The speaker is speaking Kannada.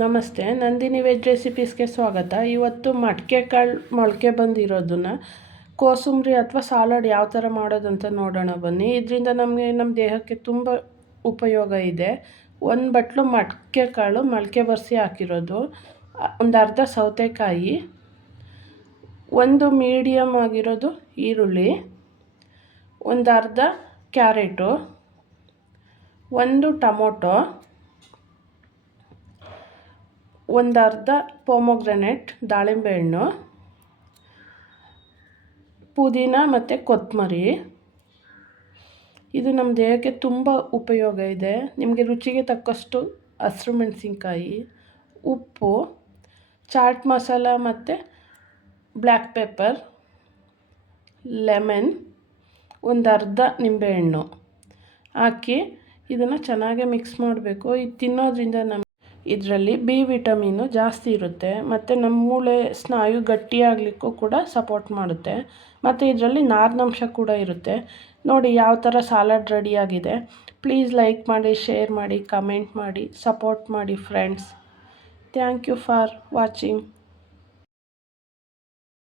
ನಮಸ್ತೆ, ನಂದಿನಿ ವೆಜ್ ರೆಸಿಪೀಸ್ಗೆ ಸ್ವಾಗತ. ಇವತ್ತು ಮಡಿಕೆ ಕಾಳು ಮೊಳಕೆ ಬಂದಿರೋದನ್ನು ಕೋಸಂಬರಿ ಅಥವಾ ಸಾಲಡ್ ಯಾವ ಥರ ಮಾಡೋದಂತ ನೋಡೋಣ ಬನ್ನಿ. ಇದರಿಂದ ನಮ್ಮ ದೇಹಕ್ಕೆ ತುಂಬ ಉಪಯೋಗ ಇದೆ. ಒಂದು ಬಟ್ಲು ಮಡಿಕೆ ಕಾಳು ಮೊಳಕೆ ಬರೆಸಿ ಹಾಕಿರೋದು, ಒಂದು ಅರ್ಧ ಸೌತೆಕಾಯಿ, ಒಂದು ಮೀಡಿಯಮ್ ಆಗಿರೋದು ಈರುಳ್ಳಿ, ಒಂದು ಅರ್ಧ ಕ್ಯಾರೆಟು, ಒಂದು ಟೊಮೊಟೊ, ಒಂದು ಅರ್ಧ ಪೊಮೊಗ್ರನೇಟ್ ದಾಳಿಂಬೆ ಹಣ್ಣು, ಪುದೀನ ಮತ್ತು ಕೊತ್ತಂಬರಿ. ಇದು ನಮ್ಮ ದೇಹಕ್ಕೆ ತುಂಬ ಉಪಯೋಗ ಇದೆ. ನಿಮಗೆ ರುಚಿಗೆ ತಕ್ಕಷ್ಟು ಹಸಿರು ಮೆಣಸಿನ್ಕಾಯಿ, ಉಪ್ಪು, ಚಾಟ್ ಮಸಾಲ ಮತ್ತು ಬ್ಲ್ಯಾಕ್ ಪೆಪ್ಪರ್, ಲೆಮನ್, ಒಂದು ಅರ್ಧ ನಿಂಬೆಹಣ್ಣು ಹಾಕಿ ಇದನ್ನು ಚೆನ್ನಾಗಿ ಮಿಕ್ಸ್ ಮಾಡಬೇಕು. ಇದು ತಿನ್ನೋದ್ರಿಂದ ಇದರಲ್ಲಿ ಬಿ ವಿಟಮಿನ್ನು ಜಾಸ್ತಿ ಇರುತ್ತೆ ಮತ್ತು ನಮ್ಮ ಮೂಳೆ ಸ್ನಾಯು ಗಟ್ಟಿಯಾಗಲಿಕ್ಕೂ ಕೂಡ ಸಪೋರ್ಟ್ ಮಾಡುತ್ತೆ ಮತ್ತು ಇದರಲ್ಲಿ ನಾರಿನಂಶ ಕೂಡ ಇರುತ್ತೆ. ನೋಡಿ ಯಾವ ಥರ ಸಾಲಡ್ ರೆಡಿಯಾಗಿದೆ. ಪ್ಲೀಸ್ ಲೈಕ್ ಮಾಡಿ, ಶೇರ್ ಮಾಡಿ, ಕಮೆಂಟ್ ಮಾಡಿ, ಸಪೋರ್ಟ್ ಮಾಡಿ friends. Thank you for watching.